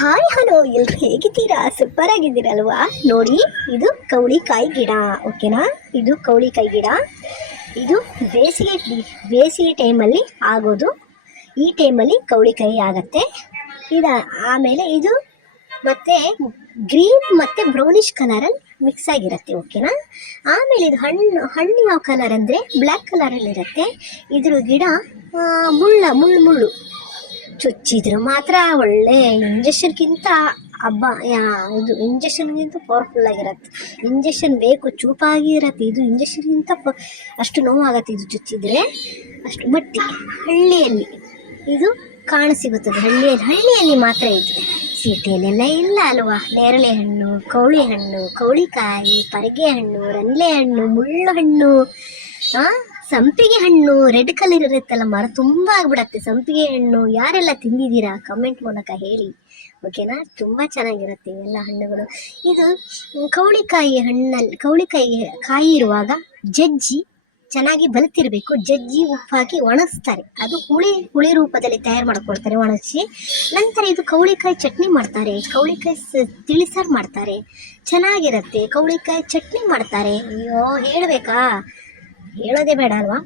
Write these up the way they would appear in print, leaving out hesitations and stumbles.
Hi hello, ಎಲ್ರು ಹೇಗಿದ್ದೀರಾ? Super ಆಗಿದ್ದೀರಲ್ವಾ? ನೋಡಿ, ಇದು ಕೌಳಿಕಾಯಿ ಗಿಡ. ಓಕೆನಾ? ಇದು ಕೌಳಿಕಾಯಿ ಗಿಡ. ಇದು ಬೇಸಿಗೆ ಟೈಮಲ್ಲಿ ಆಗೋದು. ಈ ಟೈಮಲ್ಲಿ ಕೌಳಿಕಾಯಿ ಆಗತ್ತೆ. ಆಮೇಲೆ ಇದು ಮತ್ತೆ ಗ್ರೀನ್ ಮತ್ತು ಬ್ರೌನಿಷ್ ಕಲರಲ್ಲಿ ಮಿಕ್ಸ್ ಆಗಿರುತ್ತೆ. ಓಕೆನಾ? ಆಮೇಲೆ ಇದು ಹಣ್ಣು ಯಾವ ಕಲರ್ ಅಂದರೆ ಬ್ಲ್ಯಾಕ್ ಕಲರಲ್ಲಿರುತ್ತೆ. ಇದ್ರ ಗಿಡ ಮುಳ್ಳು ಚುಚ್ಚಿದ್ರು ಮಾತ್ರ ಒಳ್ಳೆ ಇಂಜೆಕ್ಷನ್ಗಿಂತ ಇದು ಇಂಜೆಕ್ಷನ್ಗಿಂತ ಪವರ್ಫುಲ್ ಆಗಿರತ್ತೆ. ಇಂಜೆಕ್ಷನ್ ಬೇಕು, ಚೂಪಾಗಿರತ್ತೆ. ಇದು ಇಂಜೆಕ್ಷನ್ಗಿಂತ ಅಷ್ಟು ನೋವಾಗತ್ತೆ ಇದು ಚುಚ್ಚಿದ್ರೆ. ಅಷ್ಟು ಮಟ್ಟಿ ಹಳ್ಳಿಯಲ್ಲಿ ಇದು ಕಾಣಸಿಗುತ್ತದೆ. ಹಳ್ಳಿಯಲ್ಲಿ ಮಾತ್ರ ಇದು. ಸಿಟಿಯಲ್ಲೆಲ್ಲ ಇಲ್ಲ ಅಲ್ವಾ? ನೇರಳೆ ಹಣ್ಣು, ಕೌಳಿ ಹಣ್ಣು, ಕೌಳಿಕಾಯಿ, ಪರಿಗೆ ಹಣ್ಣು, ರಂದ್ಲೆ ಹಣ್ಣು, ಮುಳ್ಳು ಹಣ್ಣು, ಸಂಪಿಗೆ ಹಣ್ಣು ರೆಡ್ ಕಲರ್ ಇರುತ್ತಲ್ಲ, ಮರ ತುಂಬ ಆಗ್ಬಿಡತ್ತೆ. ಸಂಪಿಗೆ ಹಣ್ಣು ಯಾರೆಲ್ಲ ತಿಂದಿದ್ದೀರಾ ಕಮೆಂಟ್ ಮೂಲಕ ಹೇಳಿ. ಓಕೆನಾ? ತುಂಬ ಚೆನ್ನಾಗಿರುತ್ತೆ ಇವೆಲ್ಲ ಹಣ್ಣುಗಳು. ಇದು ಕಾಯಿ ಇರುವಾಗ ಜಜ್ಜಿ ಚೆನ್ನಾಗಿ ಬಲ್ತಿರಬೇಕು. ಜಜ್ಜಿ ಉಪ್ಪು ಹಾಕಿ ಒಣಗಿಸ್ತಾರೆ. ಅದು ಹುಳಿ ರೂಪದಲ್ಲಿ ತಯಾರು ಮಾಡ್ಕೊಳ್ತಾರೆ ಒಣಗಿಸಿ. ನಂತರ ಇದು ಕೌಳಿಕಾಯಿ ಚಟ್ನಿ ಮಾಡ್ತಾರೆ, ಕೌಳಿಕಾಯಿ ತಿಳಿಸಾರು ಮಾಡ್ತಾರೆ. ಚೆನ್ನಾಗಿರುತ್ತೆ. ಕೌಳಿಕಾಯಿ ಚಟ್ನಿ ಮಾಡ್ತಾರೆ. ಅಯ್ಯೋ ಹೇಳಬೇಕಾ? ಹೇಳೋದೇ ಬೇಡ ಅಲ್ವಾ?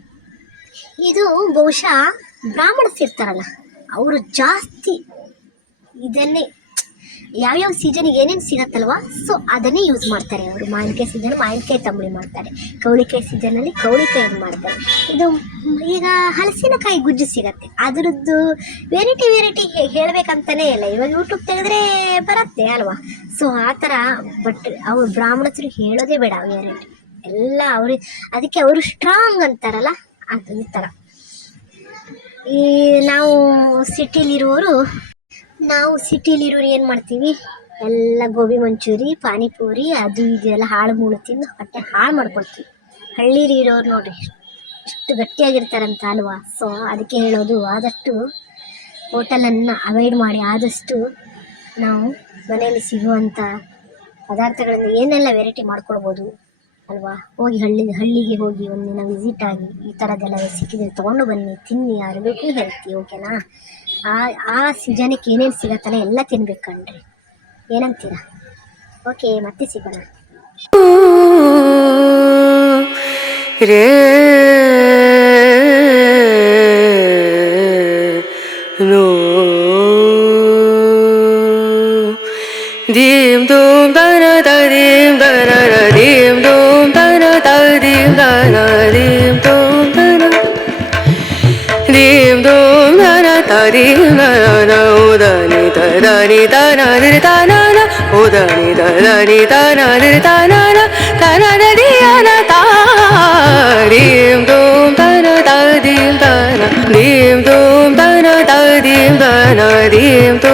ಇದು ಬಹುಶಃ ಬ್ರಾಹ್ಮಣಸಿರ್ತಾರಲ್ಲ, ಅವರು ಜಾಸ್ತಿ ಇದನ್ನೇ ಯಾವ್ಯಾವ ಸೀಸನ್ಗೆ ಏನೇನು ಸಿಗತ್ತಲ್ವ, ಸೊ ಅದನ್ನೇ ಯೂಸ್ ಮಾಡ್ತಾರೆ ಅವರು. ಮಾವಿನಕಾಯಿ ಸೀಸನ್ ಮಾವಿನಕಾಯಿ ತಂಬಳಿ ಮಾಡ್ತಾರೆ, ಕೌಳಿಕಾಯಿ ಸೀಸನಲ್ಲಿ ಕೌಳಿಕಾಯಿ ಮಾಡ್ತಾರೆ. ಇದು ಈಗ ಹಲಸಿನಕಾಯಿ ಗುಜ್ಜು ಸಿಗತ್ತೆ, ಅದರದ್ದು ವೆರೈಟಿ ಹೇಳಬೇಕಂತಲೇ ಇಲ್ಲ. ಇವಾಗ ಯೂಟ್ಯೂಬ್ ತೆಗೆದ್ರೆ ಬರುತ್ತೆ ಅಲ್ವಾ? ಸೊ ಆ ಥರ. ಬಟ್ ಅವ್ರು ಬ್ರಾಹ್ಮಣರು ಹೇಳೋದೇ ಬೇಡ ವೆರೈಟಿ ಎಲ್ಲ ಅದಕ್ಕೆ ಅವರು ಸ್ಟ್ರಾಂಗ್ ಅಂತಾರಲ್ಲ, ಅದು ಈ ಥರ. ನಾವು ಸಿಟಿಲಿರೋರು ಏನು ಮಾಡ್ತೀವಿ? ಎಲ್ಲ ಗೋಬಿ ಮಂಚೂರಿ, ಪಾನಿಪೂರಿ, ಅದು ಇದು ಎಲ್ಲ ಹಾಳು ಮೂಳು ತಿಂದು ಹೊಟ್ಟೆ ಹಾಳು ಮಾಡ್ಕೊಳ್ತೀವಿ. ಹಳ್ಳಿಲಿರೋರು ನೋಡ್ರಿ ಎಷ್ಟು ಗಟ್ಟಿಯಾಗಿರ್ತಾರಂತ ಅಲ್ವಾ? ಸೊ ಅದಕ್ಕೆ ಹೇಳೋದು, ಆದಷ್ಟು ಹೋಟೆಲನ್ನು ಅವಾಯ್ಡ್ ಮಾಡಿ, ಆದಷ್ಟು ನಾವು ಮನೆಯಲ್ಲಿ ಸಿಗುವಂಥ ಪದಾರ್ಥಗಳನ್ನು ಏನೆಲ್ಲ ವೆರೈಟಿ ಮಾಡ್ಕೊಳ್ಬೋದು ಅಲ್ವಾ? ಹೋಗಿ ಹಳ್ಳಿಗೆ ಹೋಗಿ ಒಂದಿನ ವಿಸಿಟ್ ಆಗಿ ಈ ಥರದ್ದೆಲ್ಲ ಸಿಕ್ಕಿದ್ರೆ ತೊಗೊಂಡು ಬನ್ನಿ, ತಿನ್ನಿ. ಆರೋಗ್ಯಕ್ಕೂ ಹೆಲ್ತಿ. ಓಕೆನಾ? ಆ ಸೀಸನ್ಗೆ ಏನೇನು ಸಿಗತ್ತಲ್ಲ ಎಲ್ಲ ತಿನ್ಬೇಕು ಕಣ್ರಿ. ಏನಂತೀರಾ? ಓಕೆ, ಮತ್ತೆ ಸಿಗೋಣ. dim dum da na da dim da na da dim dum da na da dim da na dim dum da na dim dum da na da dim da na o da ni da na di da na na o da ni da di da na na da na da di na da dim dum da na da dim da na dim dum da na da dim da na dim dum